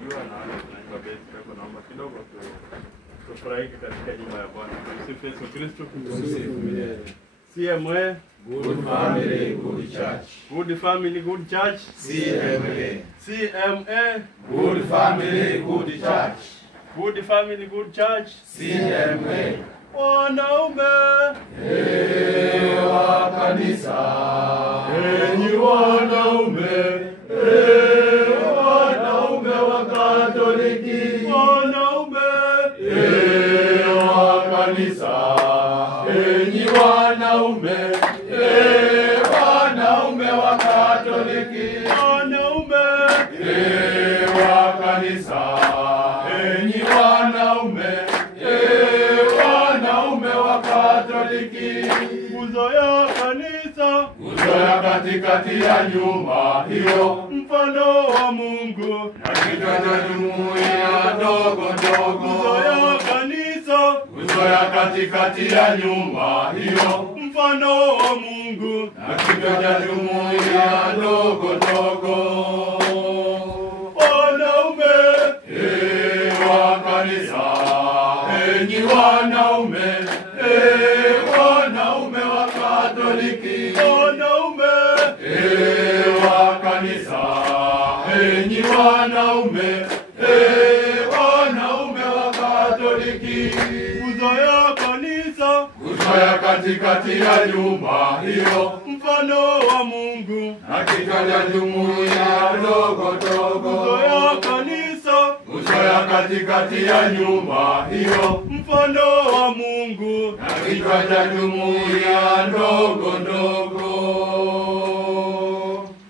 tunajua na wale tunajua basi kwa naomba kidogo tufurahike katika nyumba ya Bwana. Tumsifu Yesu Kristo. CMA, Good Family, Good Church. Good Family, Good Church. CMA, CMA, Good Family, Good Church. Good Family, Good Church. CMA, Wanaume wa kanisa, enyi wanaume, wanaume wa Katoliki, wanaume wa kanisa, enyi wanaume, wanaume wa Katoliki, wanaume wa kanisa, enyi wanaume, wanaume wa Katoliki, nguzo ya kanisa, nguzo ya katikati ya nyumba hiyo, mfano wa Mungu, na kichwa cha jumuiya ndogo ndogo. nguzo ya kanisa, Nguzo ya katikati ya nyumba hiyo, mfano wa Mungu, na kichwa cha jumuiya ndogo ndogo. wanaume Wa kanisa, enyi wanaume, wanaume wa Katoliki, wanaume wa kanisa, enyi wanaume, wanaume wa Katoliki, nguzo ya kanisa, nguzo ya katikati ya nyumba hiyo, mfano wa Mungu, na kichwa cha jumuiya ndogo ndogo. nguzo ya kanisa, Nguzo ya katikati ya nyumba hiyo, mfano wa Mungu, na kichwa cha jumuiya ndogo ndogo.